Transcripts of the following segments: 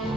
The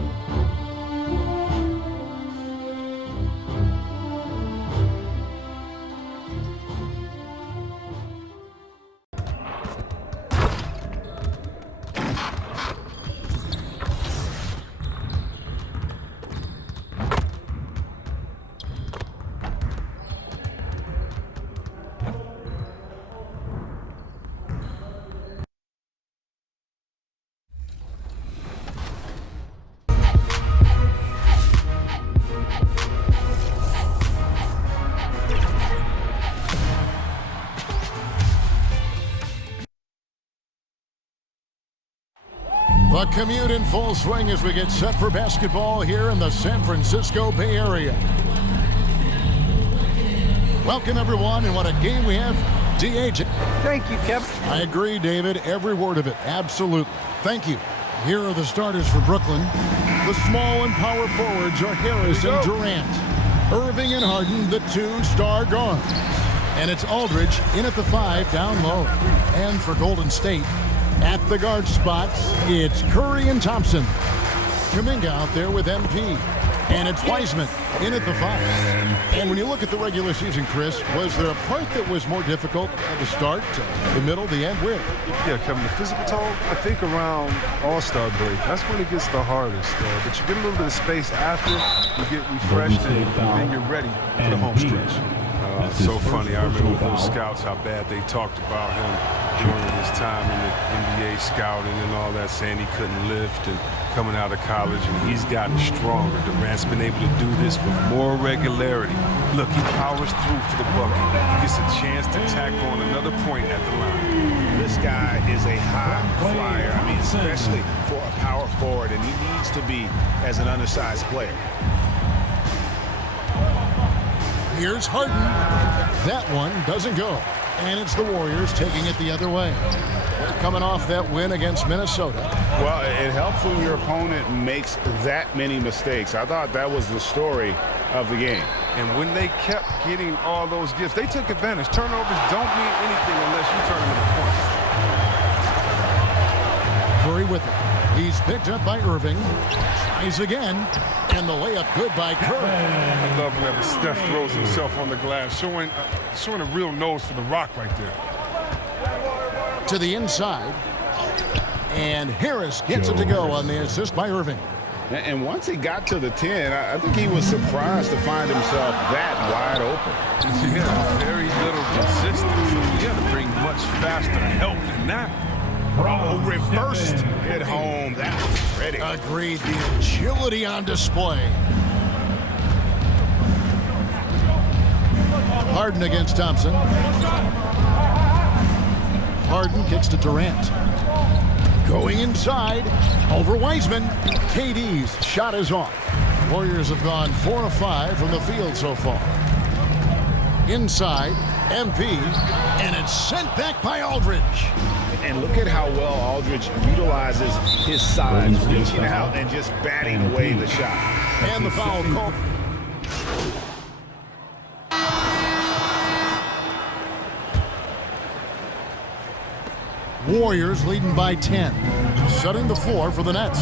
commute in full swing as we get set for basketball here in the San Francisco Bay Area. Welcome, everyone, and what a game we have. DH. Thank you, Kevin. I agree, David. Every word of it. Absolutely. Thank you. Here are the starters for Brooklyn. The small and power forwards are Harris and Durant. Irving and Harden, the two-star guards. And it's Aldridge in at the 5, down low. And for Golden State, at the guard spots, it's Curry and Thompson. Kuminga out there with MP. And it's Wiseman in at the 5. And when you look at the regular season, Chris, was there a part that was more difficult at the start, the middle, the end? Where? Yeah, Kevin, the physical toll, I think around All-Star break, that's when it gets the hardest. But you get a little bit of space after, you get refreshed, and then you're ready for the home stretch. So funny, I remember those scouts, how bad they talked about him during his time in the NBA scouting and all that, saying he couldn't lift and coming out of college, and he's gotten stronger. Durant's been able to do this with more regularity. Look, he powers through to the bucket. He gets a chance to tack on another point at the line. This guy is a high flyer, I mean, especially for a power forward, and he needs to be as an undersized player. Here's Harden. That one doesn't go. And it's the Warriors taking it the other way. They're coming off that win against Minnesota. Well, it helps when your opponent makes that many mistakes. I thought that was the story of the game. And when they kept getting all those gifts, they took advantage. Turnovers don't mean anything unless you turn them into points. Curry with it. He's picked up by Irving. Tries again. And the layup good by Curry. I love whenever Steph throws himself on the glass, showing a real nose for the rock right there. To the inside. And Harris gets it to go on the assist by Irving. And once he got to the 10, I think he was surprised to find himself that wide open. Yeah, very little resistance. You got to bring much faster help than that. Oh, reversed at home. That was ready. Agreed. The agility on display. Harden against Thompson. Harden kicks to Durant. Going inside. Over Wiseman. KD's shot is off. Warriors have gone 4 of 5 from the field so far. Inside. MP. And it's sent back by Aldridge. And look at how well Aldridge utilizes his size, reaching out and just batting away the shot. And the foul call. Warriors leading by 10. Setting the floor for the Nets.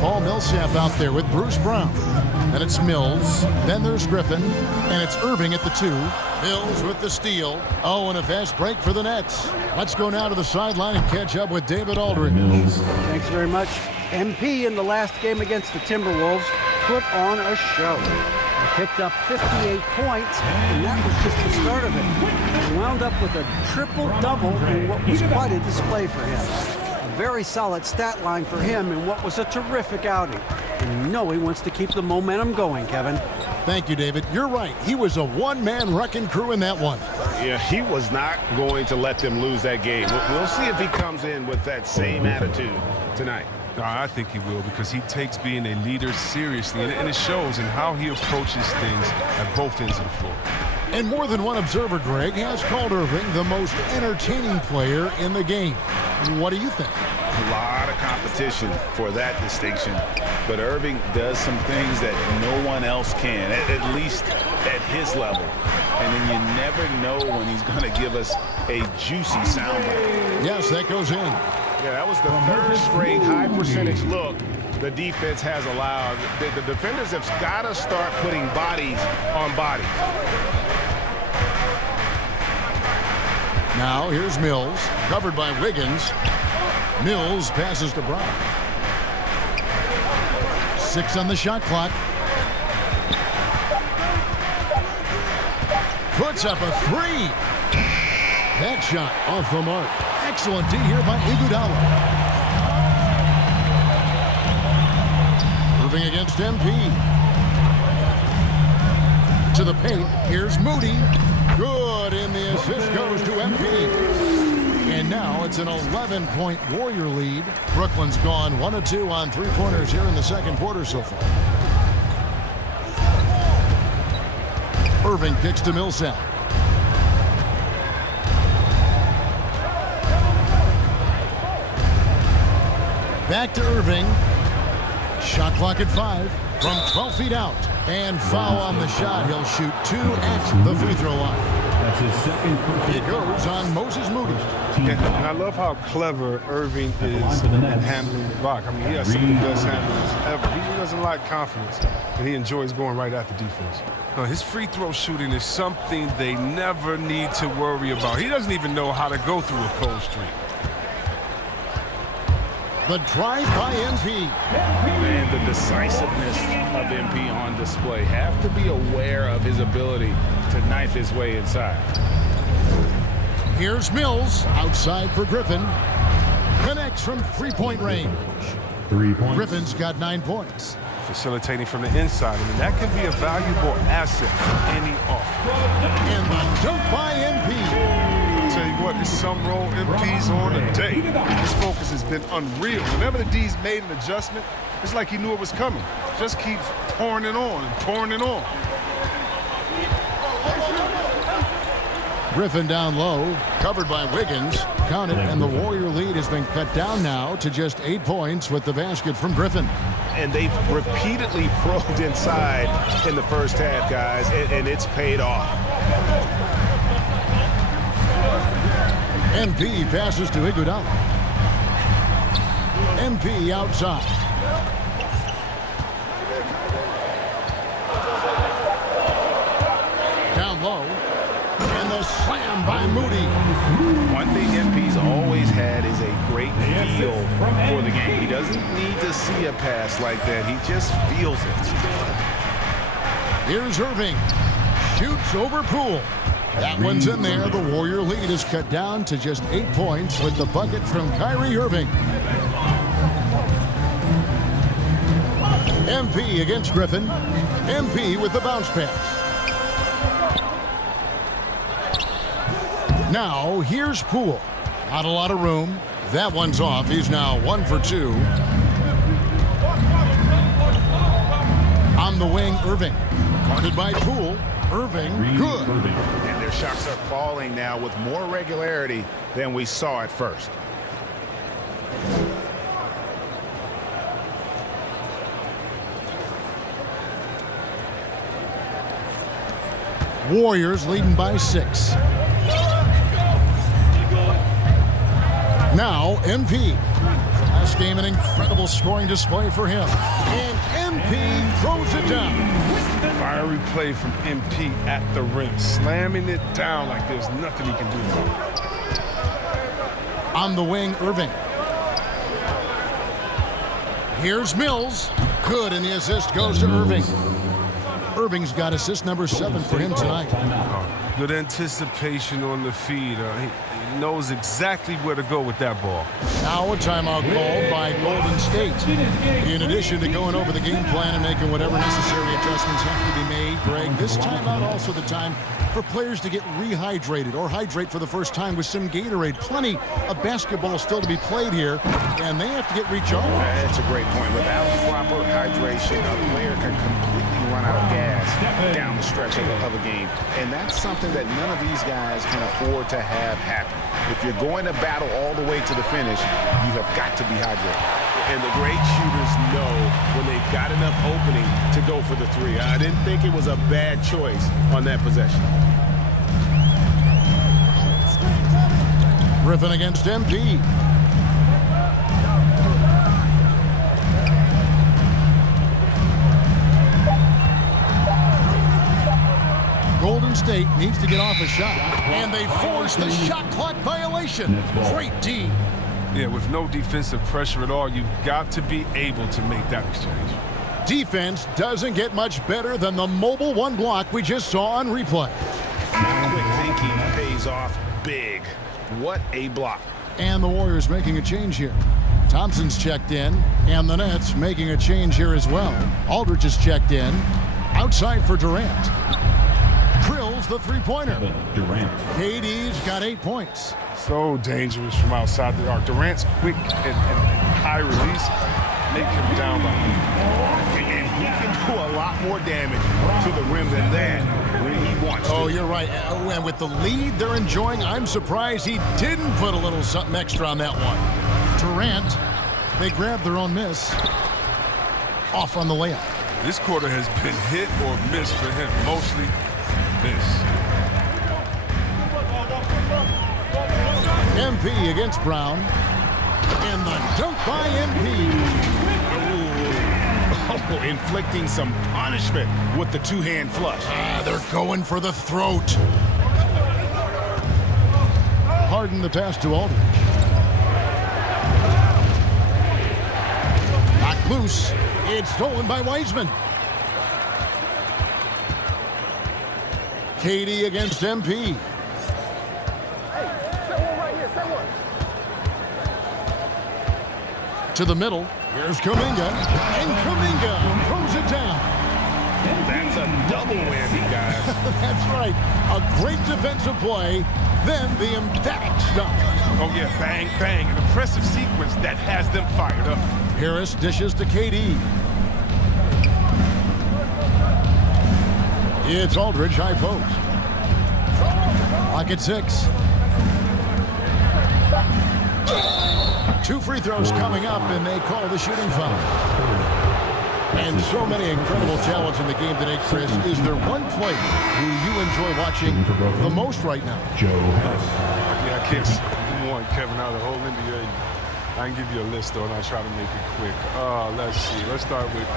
Paul Millsap out there with Bruce Brown. Then it's Mills. Then there's Griffin. And it's Irving at the 2. Mills with the steal. Oh, and a fast break for the Nets. Let's go now to the sideline and catch up with David Aldridge. Thanks very much. MP in the last game against the Timberwolves put on a show. He picked up 58 points, and that was just the start of it. He wound up with a triple-double in what was quite a display for him. A very solid stat line for him in what was a terrific outing. And you know he wants to keep the momentum going, Kevin. Thank you, David. You're right. He was a one-man wrecking crew in that one. Yeah, he was not going to let them lose that game. We'll see if he comes in with that same attitude tonight. I think he will, because he takes being a leader seriously, and it shows in how he approaches things at both ends of the floor. And more than one observer, Greg, has called Irving the most entertaining player in the game. What do you think? A lot of competition for that distinction, but Irving does some things that no one else can, at least at his level. And then you never know when he's going to give us a juicy soundbite. Yes, that goes in. Yeah, that was the third straight high percentage look the defense has allowed. The defenders have got to start putting bodies on bodies. Now here's Mills, covered by Wiggins. Mills passes to Brown. 6 on the shot clock. Puts up a 3. That shot off the mark. Excellent D here by Iguodala. Moving against MP. To the paint. Here's Moody. Good, and the assist goes to MP. And now it's an 11-point Warrior lead. Brooklyn's gone 1 of 2 on three-pointers here in the second quarter so far. Irving kicks to Millsap. Back to Irving. Shot clock at 5 from 12 feet out. And foul on the shot. He'll shoot 2 at the free throw line. That's his second. It goes on Moses Moody. And I love how clever Irving is in handling the rock. I mean, he has some of the best handlers ever. He doesn't lack confidence, and he enjoys going right at the defense. His free throw shooting is something they never need to worry about. He doesn't even know how to go through a cold streak. The drive by MP. And the decisiveness of MP on display. Have to be aware of his ability to knife his way inside. Here's Mills outside for Griffin. Connects from three-point range. 3 points. Griffin's got 9 points. Facilitating from the inside. I mean, that can be a valuable asset for any offense. And the dunk by MP. Tell you what, there's some role MP's on today. His focus has been unreal. Whenever the D's made an adjustment, it's like he knew it was coming. Just keeps pouring it on and pouring it on. Griffin down low, covered by Wiggins. Counted, and the Warrior lead has been cut down now to just 8 points with the basket from Griffin. And they've repeatedly probed inside in the first half, guys, and it's paid off. MP passes to Iguodala. MP outside. Down low. And the slam by Moody. One thing MP's always had is a great feel for the game. He doesn't need to see a pass like that. He just feels it. Here's Irving. Shoots over Poole. That one's in there. The Warrior lead is cut down to just 8 points with the bucket from Kyrie Irving. MP against Griffin. MP with the bounce pass. Now, here's Poole. Not a lot of room. That one's off. He's now 1 for 2. On the wing, Irving. Guarded by Poole. Irving, good. And their shots are falling now with more regularity than we saw at first. Warriors leading by 6. Now, MP. Last game, an incredible scoring display for him. And MP throws it down. Fiery play from MP at the rim, slamming it down like there's nothing he can do. On the wing, Irving. Here's Mills. Good, and the assist goes to Irving. Irving's got assist number 7 for him tonight. Good anticipation on the feed. He knows exactly where to go with that ball. Now a timeout called by Golden State. In addition to going over the game plan and making whatever necessary adjustments have to be made, Greg, this timeout also the time for players to get rehydrated or hydrate for the first time with some Gatorade. Plenty of basketball still to be played here, and they have to get recharged. That's a great point. Without proper hydration, a player can completely run out of gas down the stretch of a game. And that's something that none of these guys can afford to have happen. If you're going to battle all the way to the finish, you have got to be hydrated. And the great shooters know when they've got enough opening to go for the 3. I didn't think it was a bad choice on that possession. Griffin against MP. State needs to get off a shot. And they force the shot clock violation. Great D. Yeah, with no defensive pressure at all, you've got to be able to make that exchange. Defense doesn't get much better than the mobile one block we just saw on replay. Quick thinking pays off big. What a block. And the Warriors making a change here. Thompson's checked in, and the Nets making a change here as well. Aldridge is checked in. Outside for Durant. Drills the three-pointer. Durant. KD's got 8 points. So dangerous from outside the arc. Durant's quick and high release. Make him down by me. And he can do a lot more damage to the rim than that when he wants to. Oh, you're right. And with the lead they're enjoying, I'm surprised he didn't put a little something extra on that one. Durant, they grabbed their own miss. Off on the layup. This quarter has been hit or miss for him. Mostly miss. MP against Brown. And the dunk by MP. Oh, inflicting some punishment with the two-hand flush. They're going for the throat. Harden the pass to Aldridge. Knocked loose. It's stolen by Wiseman. KD against MP. To the middle. Here's Kuminga. And Kuminga throws it down. That's a double whammy, guys. That's right. A great defensive play, then the emphatic stuff. Oh, yeah, bang, bang. An impressive sequence that has them fired up. Harris dishes to KD. It's Aldridge, high post. Lock at 6. 2 free throws coming up, and they call the shooting foul. And so many incredible talents in the game today, Chris. Is there one player who you enjoy watching the most right now? Joe Hess. Yeah, I can't one Kevin out of the whole NBA. I can give you a list, though, and I'll try to make it quick. Let's see. Let's start with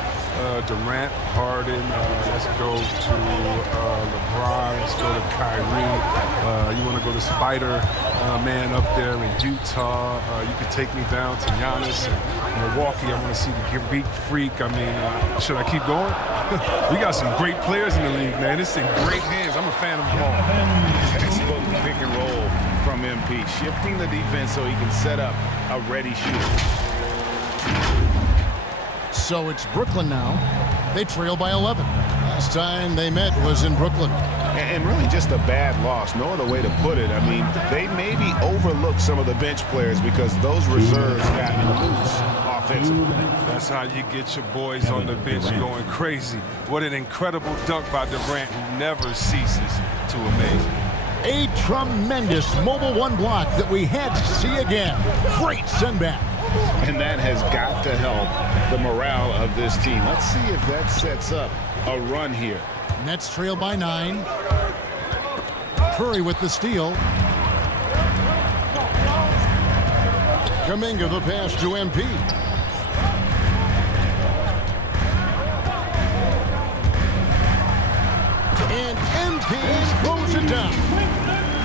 Durant, Harden. Let's go to LeBron. Let's go to Kyrie. You want to go to Spider-Man up there in Utah. You could take me down to Giannis and Milwaukee. I want to see the Greek Freak. I mean, should I keep going? We got some great players in the league, man. It's in great hands. I'm a fan of them all. Textbook pick and roll from MP, shifting the defense so he can set up a ready shooter. So it's Brooklyn now. They trail by 11. Last time they met was in Brooklyn. And really just a bad loss. No other way to put it. I mean, they maybe overlooked some of the bench players because those reserves got loose offensively. That's how you get your boys on the bench going crazy. What an incredible dunk by Durant, who never ceases to amaze me. A tremendous mobile one block that we had to see again. Great send back. And that has got to help the morale of this team. Let's see if that sets up a run here. Nets trail by 9. Curry with the steal. Kuminga the pass to MP. And MP throws it down.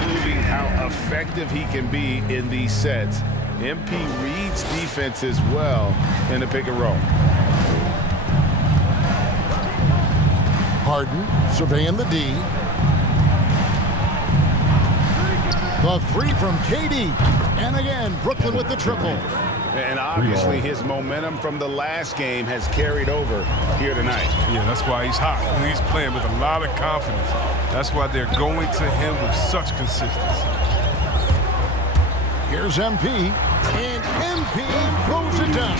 Proving how effective he can be in these sets. MP reads defenses well in the pick and roll. Harden surveying the D. The 3 from KD. And again, Brooklyn with the triple. And obviously his momentum from the last game has carried over here tonight. Yeah, that's why he's hot. He's playing with a lot of confidence. That's why they're going to him with such consistency. Here's MP. And MP throws it down.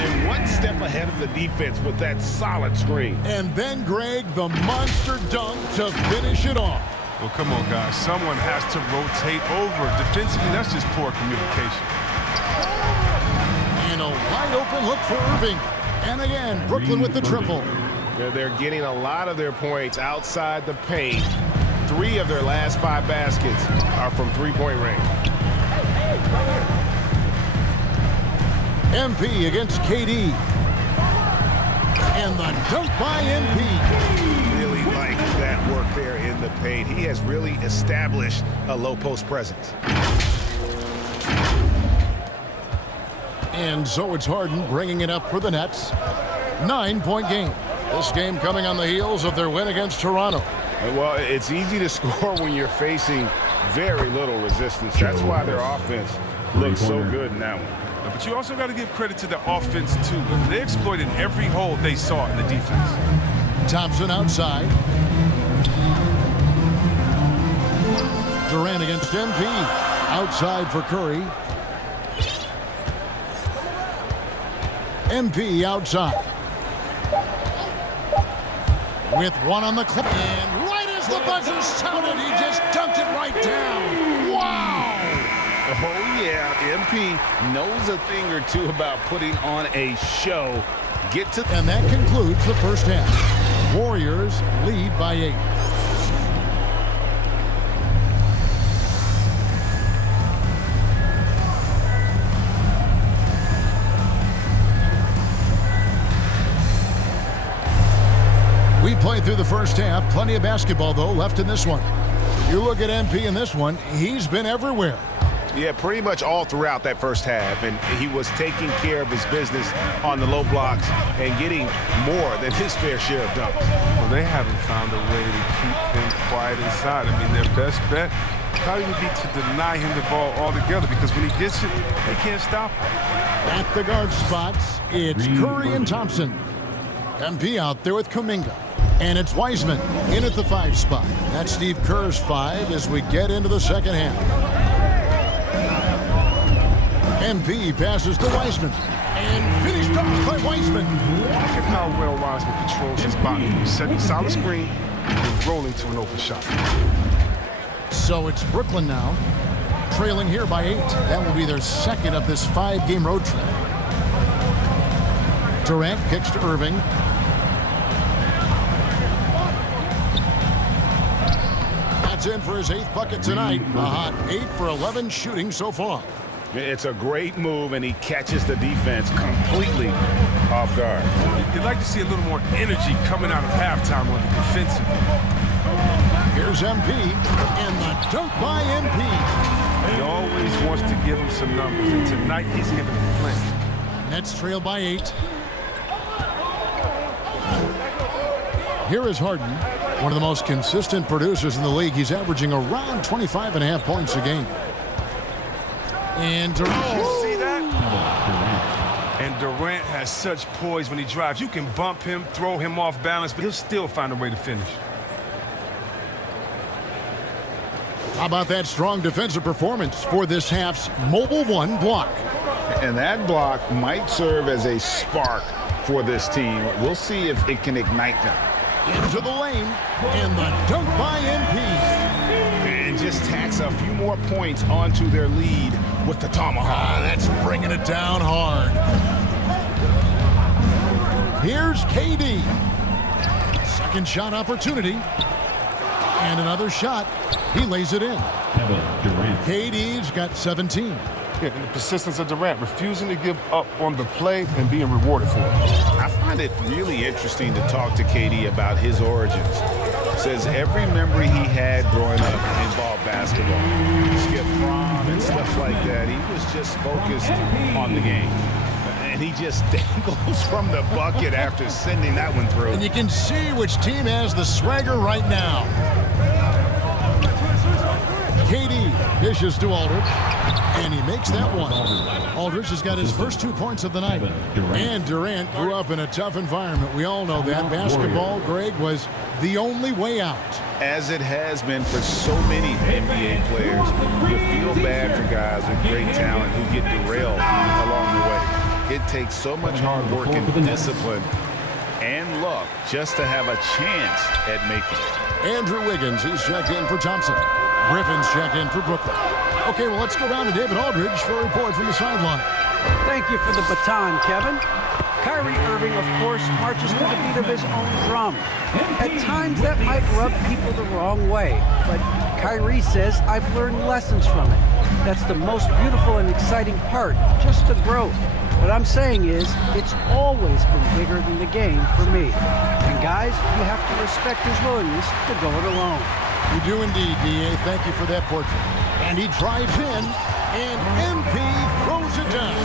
And one step ahead of the defense with that solid screen. And then, Greg, the monster dunk to finish it off. Well, come on, guys. Someone has to rotate over. Defensively, that's just poor communication. And a wide open look for Irving. And again, Brooklyn with the triple. They're getting a lot of their points outside the paint. 3 of their last 5 baskets are from three-point range. MP against KD. And the dunk by MP. Really like that work there in the paint. He has really established a low post presence. And so it's Harden bringing it up for the Nets. 9-point game. This game coming on the heels of their win against Toronto. Well, it's easy to score when you're facing very little resistance. That's why their offense looks so good in that one. But you also got to give credit to the offense, too. They exploited every hole they saw in the defense. Thompson outside. Durant against MP. Outside for Curry. MP outside. With one on the clock. And right as the buzzer sounded, he just dunked it right down. Wow! Oh, yeah. MP knows a thing or two about putting on a show. And that concludes the first half. Warriors lead by 8. We played through the first half. Plenty of basketball, though, left in this one. You look at MP in this one, he's been everywhere. Yeah, pretty much all throughout that first half, and he was taking care of his business on the low blocks and getting more than his fair share of dunks. Well, they haven't found a way to keep him quiet inside. I mean, their best bet probably would be to deny him the ball altogether, because when he gets it, they can't stop him. At the guard spots, it's Curry and Thompson. MP out there with Kuminga. And it's Wiseman in at the 5 spot. That's Steve Kerr's 5 as we get into the second half. MP passes to Wiseman. And finished off by Wiseman. Look at how well Wiseman controls his body. Setting solid screen and rolling to an open shot. So it's Brooklyn now, trailing here by 8. That will be their second of this 5-game road trip. Durant kicks to Irving. That's in for his 8th bucket tonight. A hot 8 for 11 shooting so far. It's a great move, and he catches the defense completely off guard. You'd like to see a little more energy coming out of halftime on the defensive. Here's MP, and the dunk by MP. He always wants to give him some numbers, and tonight he's giving him plenty. Nets trail by 8. Here is Harden, one of the most consistent producers in the league. He's averaging around 25.5 points a game. And Durant. You see that? And Durant has such poise when he drives. You can bump him, throw him off balance, but he'll still find a way to finish. How about that strong defensive performance for this half's Mobile 1 block? And that block might serve as a spark for this team. We'll see if it can ignite them. Into the lane, and the dunk by MP. And just tacks a few more points onto their lead with the tomahawk. That's bringing it down hard. Here's KD. Second shot opportunity. And another shot. He lays it in. KD's got 17. Yeah, and the persistence of Durant, refusing to give up on the play and being rewarded for it. I find it really interesting to talk to KD about his origins. Says every memory he had growing up involved basketball. Skip prom and stuff like that. He was just focused on the game. And he just dangles from the bucket after sending that one through. And you can see which team has the swagger right now. KD dishes to Aldridge, and he makes that one. Aldridge has got his first 2 points of the night. And Durant grew up in a tough environment. We all know that. Basketball, Greg, was the only way out. As it has been for so many NBA players, you feel bad for guys with great talent who get derailed along the way. It takes so much hard work and discipline and luck just to have a chance at making it. Andrew Wiggins, he's checked in for Thompson. Griffin's checked in for Brooklyn. Okay, well, let's go down to David Aldridge for a report from the sideline. Thank you for the baton, Kevin. Kyrie Irving, of course, marches to the beat of his own drum. At times, that might rub people the wrong way, but Kyrie says, I've learned lessons from it. That's the most beautiful and exciting part, just the growth. What I'm saying is, it's always been bigger than the game for me. And guys, you have to respect his willingness to go it alone. You do indeed, D.A. Thank you for that portrait. And he drives in, and MP throws it down.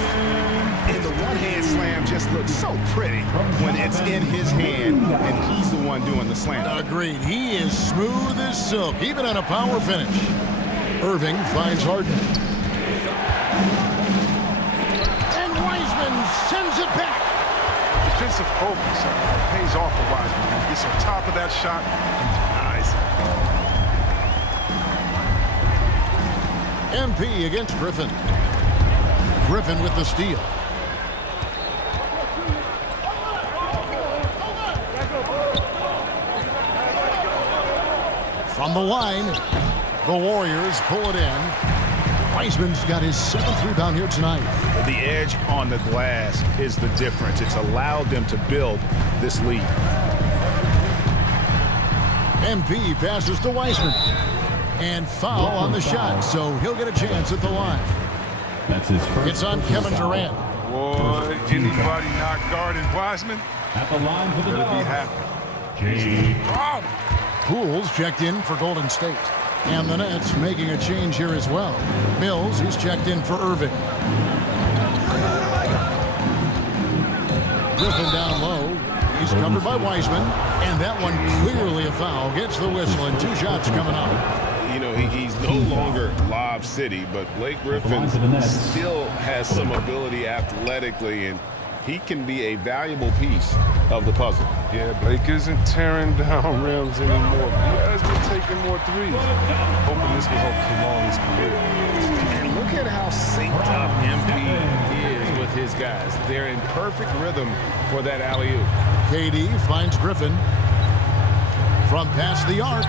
And the one-hand slam just looks so pretty when it's in his hand and he's the one doing the slam. Agreed. He is smooth as silk, even on a power finish. Irving finds Harden. And Wiseman sends it back. Defensive focus pays off for Wiseman. He gets on top of that shot and denies it. MP against Griffin. Griffin with the steal. From the line, the Warriors pull it in. Wiseman's got his 7th rebound here tonight. The edge on the glass is the difference. It's allowed them to build this lead. MP passes to Wiseman. And foul on the shot, so he'll get a chance at the line. That's his first. It's on Kevin Durant. Boy, anybody not guarding Wiseman, At the line for the better be Dogs. happy. Pools checked in for Golden State. And the Nets making a change here as well. Mills, he's checked in for Irving. Griffin down low. He's covered by Wiseman. And that one clearly a foul. Gets the whistle and 2 shots coming up. You know, he's no longer Lob City, but Blake Griffin still has some ability athletically, and he can be a valuable piece of the puzzle. Yeah, Blake isn't tearing down rims anymore. He has been taking more threes. Hoping this will help prolong his career. And look at how synced up MP is with his guys. They're in perfect rhythm for that alley-oop. KD finds Griffin. From past the arc.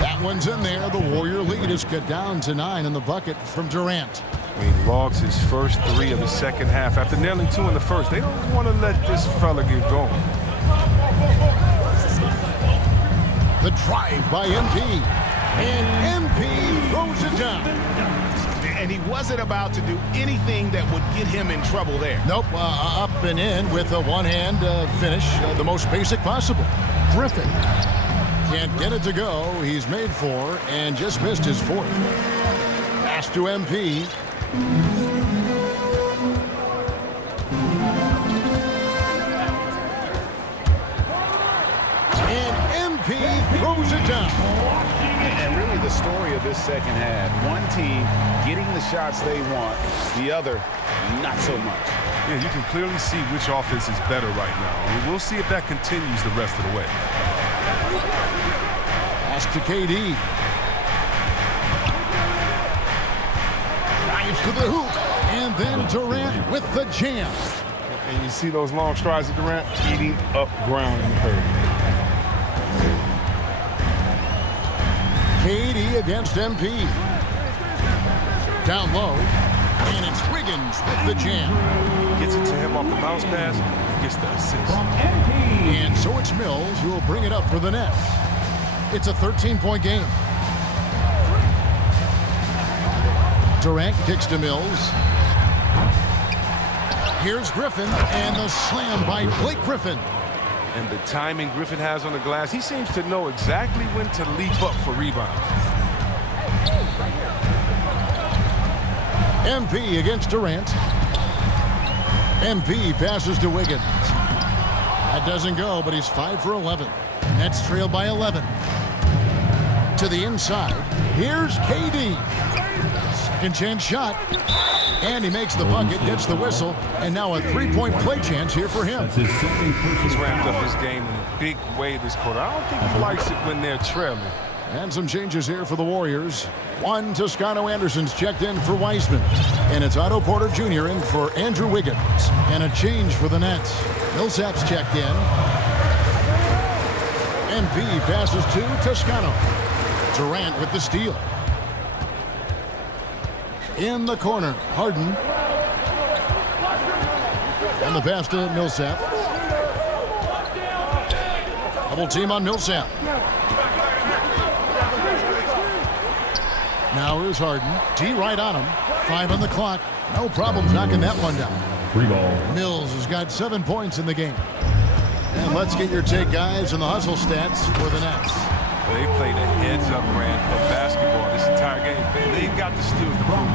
That one's in there. The Warrior lead is cut down to 9 in the bucket from Durant. He logs his first 3 of the second half after nailing 2 in the first. They don't want to let this fella get going. The drive by MP. And MP throws it down. And he wasn't about to do anything that would get him in trouble there. Nope, up and in with a one-hand finish, the most basic possible. Griffin can't get it to go. He's made 4 and just missed his 4th. Pass to MP. And MP throws it down. And really the story of this second half, one team getting the shots they want, the other not so much. Yeah, you can clearly see which offense is better right now. And we'll see if that continues the rest of the way. Pass to KD. Drives to the hoop. And then Durant with the jam. And you see those long strides of Durant eating up ground in the hurry. KD against MP. Down low. And it's Wiggins with the jam. Gets it to him off the bounce pass. Gets the assist. And so it's Mills who will bring it up for the Nets. It's a 13-point game. Durant kicks to Mills. Here's Griffin, and the slam by Blake Griffin. And the timing Griffin has on the glass, he seems to know exactly when to leap up for rebounds. MP against Durant. MP passes to Wiggins. That doesn't go, but he's 5 for 11. Nets trail by 11. To the inside. Here's KD. Second chance shot. And he makes the bucket, gets the whistle, and now a 3-point play chance here for him. That's his second He's personal ramped up foul. his game in a big way this quarter. I don't think he likes it when they're trailing. And some changes here for the Warriors. One, Toscano Anderson's checked in for Wiseman. And it's Otto Porter Jr. in for Andrew Wiggins. And a change for the Nets. Millsap's checked in. MP passes to Toscano. Durant with the steal. In the corner, Harden. And the pass to Millsap. Double team on Millsap. Now here's Harden. D right on him. 5 on the clock. No problem knocking that one down. Free ball. Mills has got 7 points in the game. And let's get your take, guys, on the hustle stats for the Nets. Well, they played a heads-up brand of basketball this entire game. They've got the steals to prove.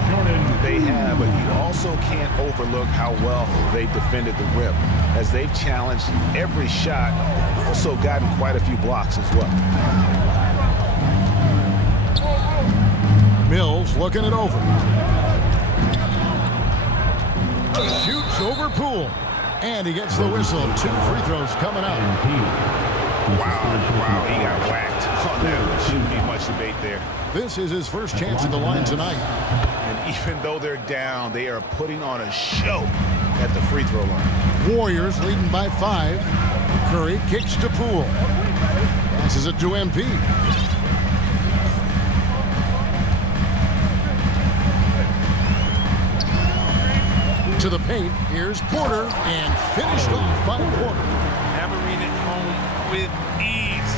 They have, but you also can't overlook how well they've defended the rim, as they've challenged every shot, also gotten quite a few blocks as well. Mills looking it over. Shoots over Poole. And he gets the whistle. 2 free throws coming up. Wow, he got whacked on that. There shouldn't be much debate there. This is his first chance at the line tonight. And even though they're down, they are putting on a show at the free throw line. Warriors leading by 5. Curry kicks to Poole. Passes it to MP. To the paint, here's Porter, and finished off by Porter. Hammering it home with ease.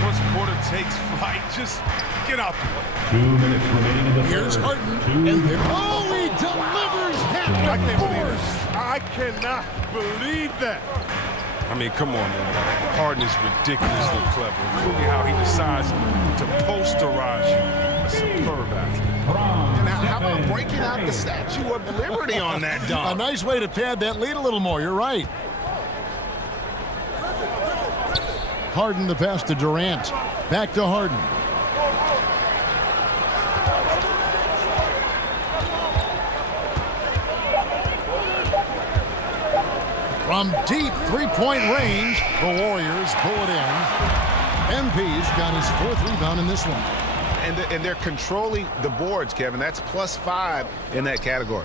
Once Porter takes flight, just get out the way. 2 minutes remaining in the Here's third. Harden, and then, oh, he delivers that with force. I cannot believe that. I mean, come on, man. Harden is ridiculously clever, including how he decides to posterize you. A superb athlete. Now, how about breaking out the Statue of Liberty on that A dunk? nice way to pad that lead a little more. You're right. Harden the pass to Durant. Back to Harden. From deep three-point range, the Warriors pull it in. MP's got his 4th rebound in this one. And they're controlling the boards, Kevin. That's +5 in that category.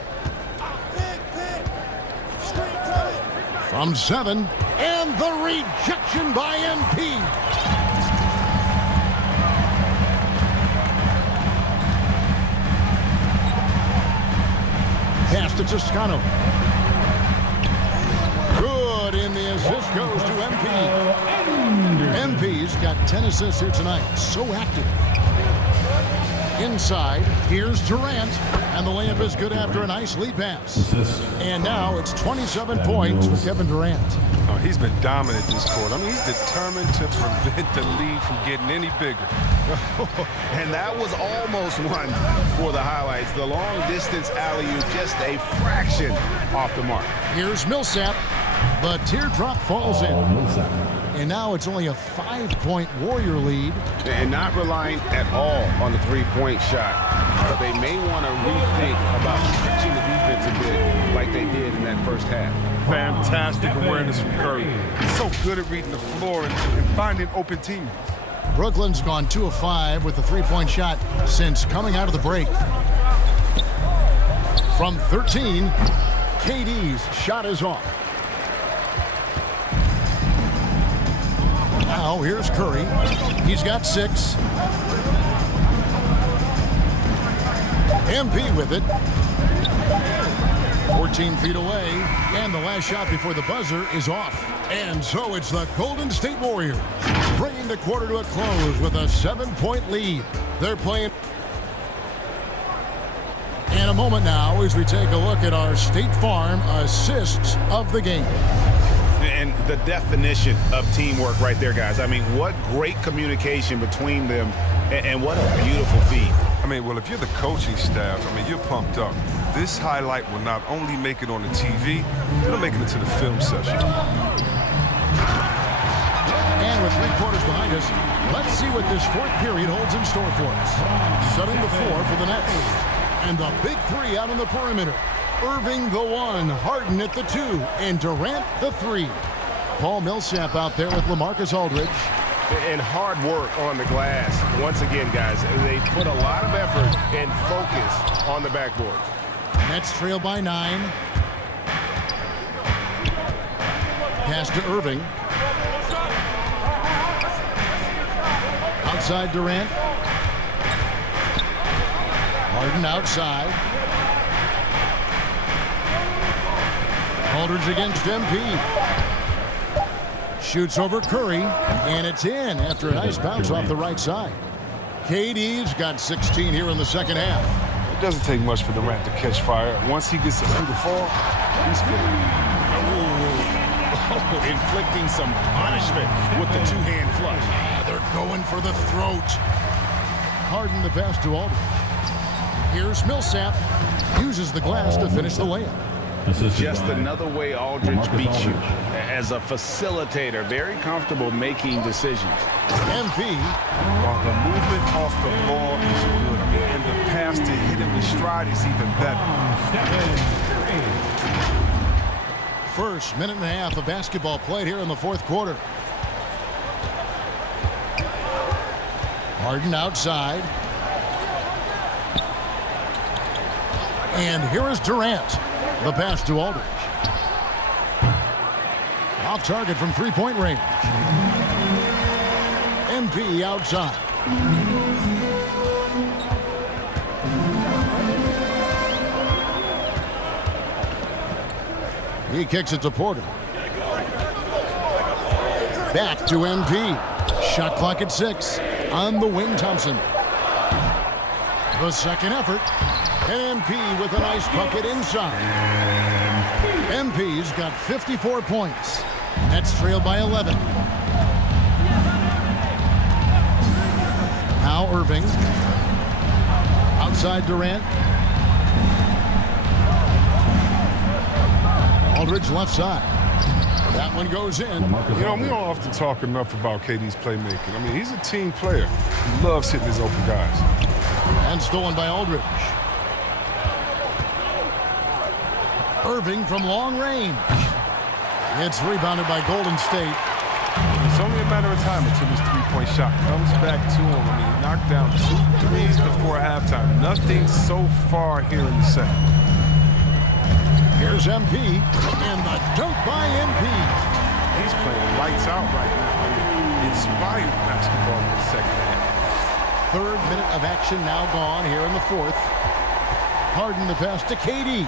From 7, and the rejection by MP. Pass to Toscano. Good, and the assist goes to MP. MP's got 10 assists here tonight. So active. Inside, here's Durant, and the layup is good after a nice lead pass. And now it's 27 points for Kevin Durant. Oh, he's been dominant this quarter. I mean, he's determined to prevent the lead from getting any bigger. And that was almost one for the highlights. The long-distance alley-oop, just a fraction off the mark. Here's Millsap. The teardrop falls in. And now it's only a 5-point Warrior lead. And not relying at all on the three-point shot. But they may want to rethink about switching the defense a bit like they did in that first half. Fantastic awareness from Curry. He's so good at reading the floor and finding open teammates. Brooklyn's gone 2 of 5 with the 3-point shot since coming out of the break. From 13, KD's shot is off. Now here's Curry. He's got 6. MP with it. 14 feet away, and the last shot before the buzzer is off. And so it's the Golden State Warriors bringing the quarter to a close with a 7-point lead. They're playing. In a moment now as we take a look at our State Farm assists of the game. And the definition of teamwork right there, guys. I mean, what great communication between them, and what a beautiful feed. I mean, well, if you're the coaching staff, I mean, you're pumped up. This highlight will not only make it on the TV, it'll make it into the film session. And with 3 quarters behind us, let's see what this 4th period holds in store for us. Setting the floor for the Nets. And the big 3 out on the perimeter. Irving the 1, Harden at the 2, and Durant the 3. Paul Millsap out there with LaMarcus Aldridge. And hard work on the glass. Once again, guys, they put a lot of effort and focus on the backboard. Nets trail by 9. Pass to Irving. Outside Durant. Harden outside. Aldridge against MP. Shoots over Curry, and it's in after a nice bounce off the right side. KD's got 16 here in the second half. doesn't take much for Durant to catch fire. Once he gets through the fall, he's feeling. Inflicting some punishment with the two-hand flush. They're going for the throat. Harden the pass to Aldridge. Here's Millsap. Uses the glass to finish the layup. Just another way Aldridge beats you. As a facilitator, very comfortable making decisions. MP. While the movement off the ball is good, and the pass to hit him in stride is even better. First minute and a half of basketball played here in the fourth quarter. Harden outside. And here is Durant. The pass to Aldridge. Off target from three-point range. MP outside. He kicks it to Porter. Back to MP. Shot clock at 6. On the wing, Thompson. The second effort. And MP with a nice bucket inside. MP's got 54 points. Nets trailed by 11. Now Irving. Outside Durant. Aldridge left side. That one goes in. You know, we don't often talk enough about KD's playmaking. I mean, he's a team player. He loves hitting his open guys. And stolen by Aldridge. Irving from long range. It's rebounded by Golden State. It's only a matter of time until his three-point shot comes back to him. I mean, he knocked down 2 threes before halftime. Nothing so far here in the second. Here's MP, and the dunk by MP. He's playing lights out right now. Inspired basketball in the second half. Third minute of action now gone here in the fourth. Harden the pass to KD.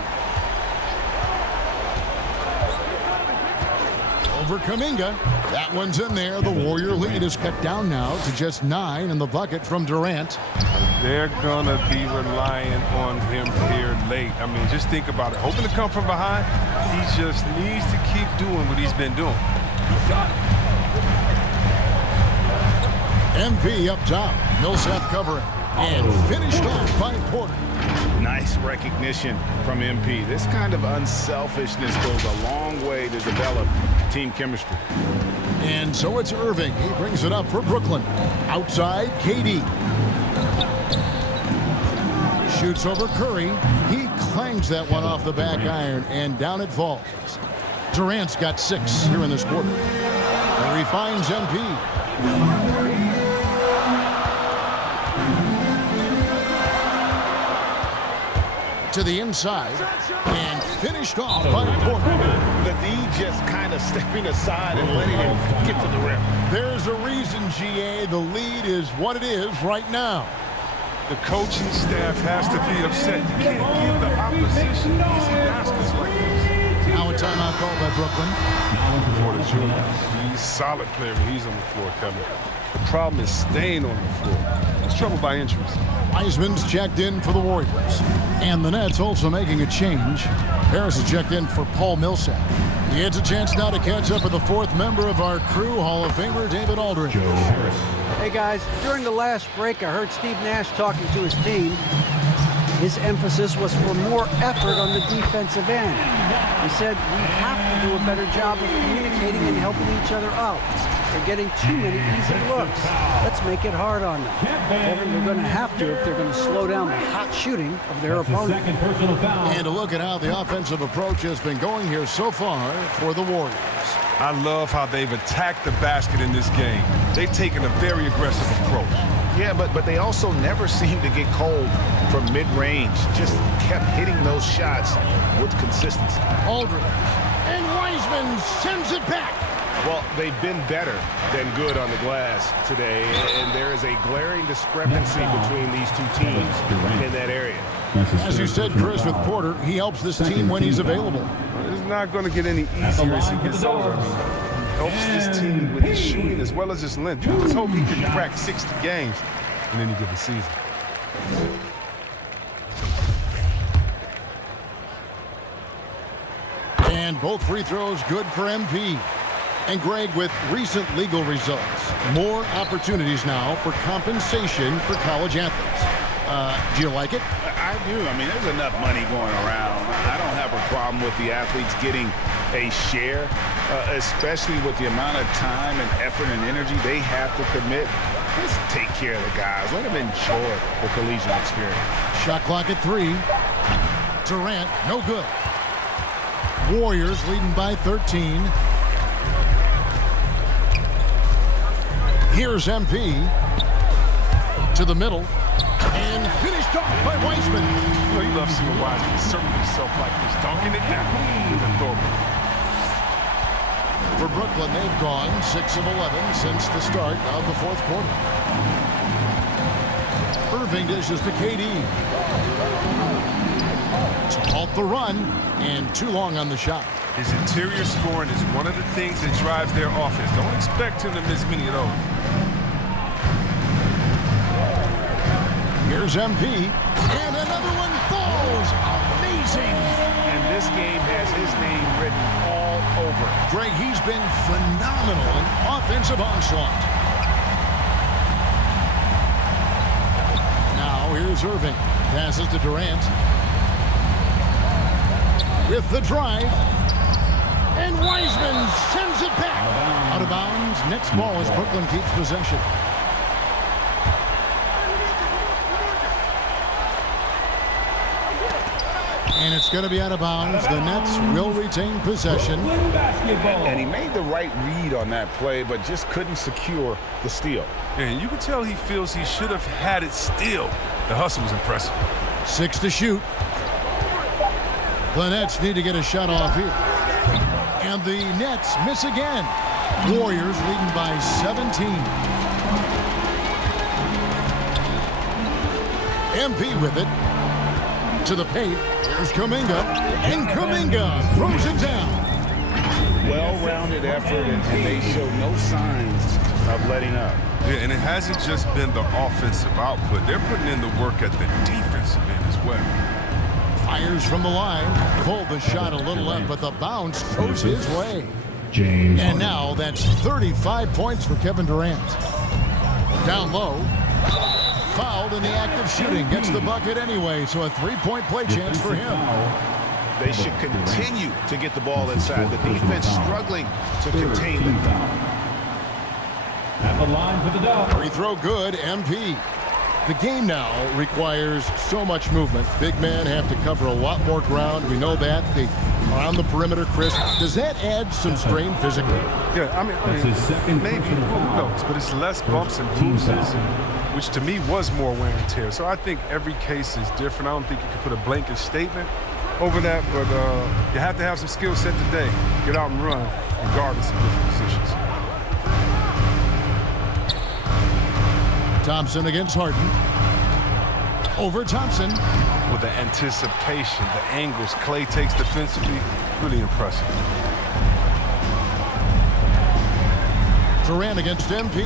Over Kuminga. That one's in there. The Warrior lead is cut down now to just 9 in the bucket from Durant. They're going to be relying on him here late. I mean, just think about it. Hoping to come from behind, he just needs to keep doing what he's been doing. MP up top. Millsap covering. And finished off by Porter. Nice recognition from MP. This kind of unselfishness goes a long way to develop team chemistry. And so it's Irving. He brings it up for Brooklyn. Outside, KD. Shoots over Curry. He clangs that one off the back iron, and down it falls. Durant's got 6 here in this quarter. There he finds MP. To the inside, and finished off by Porter. The D just kind of stepping aside and letting him get to the rim. There's a reason, GA, the lead is what it is right now. The coaching staff has to be upset. You can't give the opposition easy baskets like this. Now a timeout called by Brooklyn. Porter Jr. He's a solid player when he's on the floor, Kevin. The problem is staying on the floor. It's trouble by injuries. Wiseman's checked in for the Warriors. And the Nets also making a change. Harris is checked in for Paul Millsap. He gets a chance now to catch up with the 4th member of our crew, Hall of Famer David Aldridge. Hey guys, during the last break, I heard Steve Nash talking to his team. His emphasis was for more effort on the defensive end. He said, we have to do a better job of communicating and helping each other out. They're getting too many easy looks. Let's make it hard on them. Evan, they're going to have to if they're going to slow down the hot shooting of their opponent. Second personal foul. And a look at how the offensive approach has been going here so far for the Warriors. I love how they've attacked the basket in this game. They've taken a very aggressive approach. Yeah, but they also never seem to get cold from mid-range. Just kept hitting those shots with consistency. Aldridge. And Wiseman sends it back. Well, they've been better than good on the glass today, and there is a glaring discrepancy between these two teams in that area. As you said, Chris, with Porter, he helps this team when he's available. It's not going to get any easier as he gets older. He helps this team with his shooting as well as his length. Let's hope he can crack 60 games in any given season. And both free throws good for MP. And Greg, with recent legal results, more opportunities now for compensation for college athletes. Do you like it? I do. I mean, there's enough money going around. I don't have a problem with the athletes getting a share, especially with the amount of time and effort and energy they have to commit. Let's take care of the guys. Let them enjoy the collegiate experience. Shot clock at 3. Durant, no good. Warriors leading by 13. Here's MP to the middle and finished off by Wiseman. You know, you love seeing Wiseman assert himself like this, dunking it down with authority. For Brooklyn, they've gone 6 of 11 since the start of the fourth quarter. Irving dishes to KD. To halt the run, and too long on the shot. His interior scoring is one of the things that drives their offense. Don't expect him to miss many of those. Here's MP, and another one falls. Amazing. And this game has his name written all over. Greg, he's been phenomenal in offensive onslaught. Now here's Irving. Passes to Durant. With the drive. And Wiseman sends it back. Out of bounds. Next ball as Brooklyn keeps possession. And it's going to be out of bounds. The Nets will retain possession. And he made the right read on that play, but just couldn't secure the steal. And you can tell he feels he should have had it still. The hustle was impressive. 6 to shoot. The Nets need to get a shot off here. And the Nets miss again. Warriors leading by 17. MP with it. To the paint. Here's Kuminga. And Kuminga throws it down. Well-rounded effort, and they show no signs of letting up. Yeah, and it hasn't just been the offensive output. They're putting in the work at the defensive end as well. Fires from the line. Pulled the shot a little up, but the bounce goes his way. James. And now that's 35 points for Kevin Durant. Down low. Fouled in the act of shooting. Gets the bucket anyway, so a three-point play chance for him. They should continue to get the ball inside. The defense struggling to contain them. At the line for the dub. Free throw good, MP. The game now requires so much movement. Big men have to cover a lot more ground. We know that. They are on the perimeter, Chris. Does that add some strain physically? Yeah, I mean maybe, who knows, but it's less bumps and bruises, which to me was more wear and tear. So I think every case is different. I don't think you can put a blanket statement over that, but you have to have some skill set today. Get out and run, regardless of different positions. Thompson against Harden. Over Thompson. With the anticipation, the angles Clay takes defensively, really impressive. Durant against MP.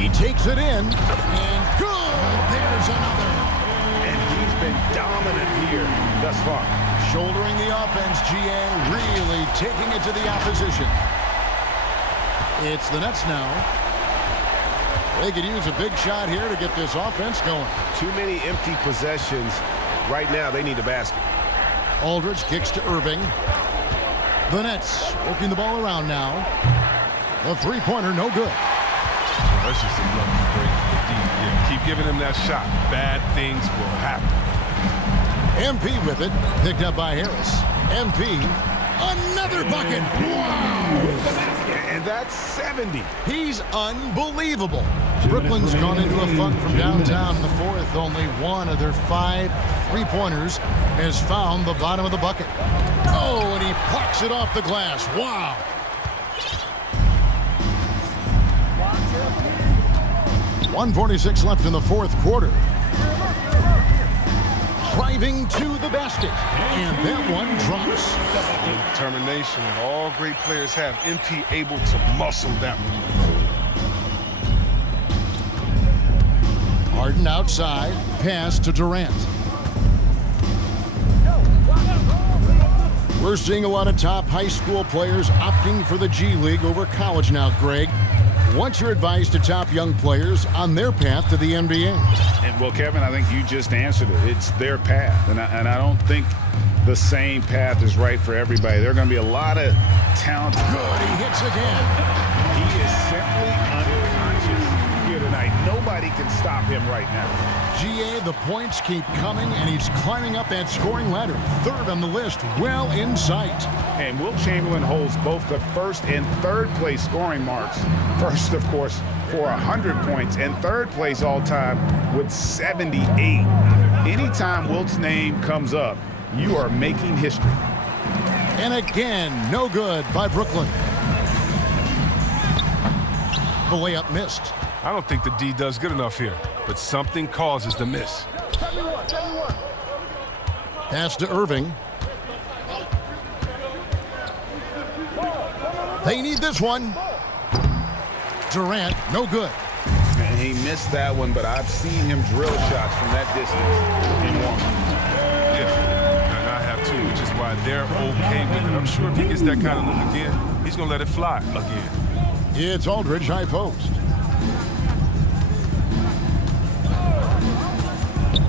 He takes it in, and good. There's another. And he's been dominant here thus far. Shouldering the offense, GA really taking it to the opposition. It's the Nets now. They could use a big shot here to get this offense going. Too many empty possessions. Right now, they need a basket. Aldridge kicks to Irving. The Nets working the ball around now. The three-pointer, no good. That's just a lucky break for the D. Yeah, keep giving him that shot. Bad things will happen. MP with it. Picked up by Harris. MP. Another bucket. Wow. And that's 70. He's unbelievable. Brooklyn's gone into a funk from downtown in the fourth. Only one of their 5 three-pointers has found the bottom of the bucket. Oh, and he plucks it off the glass. Wow. .146 left in the fourth quarter. Driving to the basket. And that one drops. Determination that all great players have. MP able to muscle that one. Harden outside. Pass to Durant. We're seeing a lot of top high school players opting for the G League over college now, Greg. What's your advice to top young players on their path to the NBA? And, well, Kevin, I think you just answered it. It's their path. And I don't think the same path is right for everybody. There are going to be a lot of talent. Good, he hits again. He is simply unconscious here tonight. Nobody can stop him right now. GA, the points keep coming, and he's climbing up that scoring ladder. Third on the list, well in sight. And Wilt Chamberlain holds both the first and third place scoring marks. First, of course, for 100 points, and third place all time with 78. Anytime Wilt's name comes up, you are making history. And again, no good by Brooklyn. The layup missed. I don't think the D does good enough here, but something causes the miss. Pass to Irving. They need this one. Durant, no good. And he missed that one, but I've seen him drill shots from that distance in warm-up. Yeah, and I have too, which is why they're okay with it. I'm sure if he gets that kind of look again, he's going to let it fly again. It's Aldridge, high post.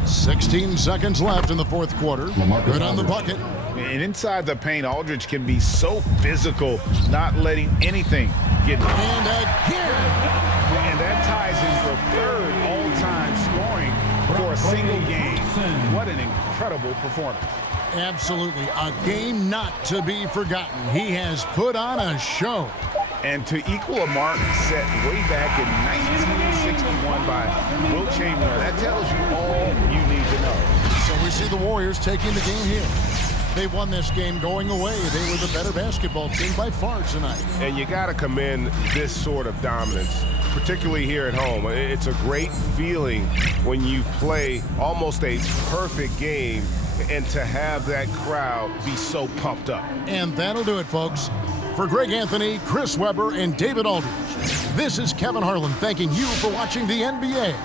16 seconds left in the fourth quarter. Good on the bucket. And inside the paint, Aldridge can be so physical, not letting anything get. And again. And that ties in for third all-time scoring for a single game. What an incredible performance. Absolutely. A game not to be forgotten. He has put on a show. And to equal a mark set way back in 1961 by Wilt Chamberlain, that tells you all you need to know. So we see the Warriors taking the game here. They won this game going away. They were the better basketball team by far tonight. And you got to commend this sort of dominance, particularly here at home. It's a great feeling when you play almost a perfect game and to have that crowd be so pumped up. And that'll do it, folks. For Greg Anthony, Chris Webber, and David Aldridge, this is Kevin Harlan thanking you for watching the NBA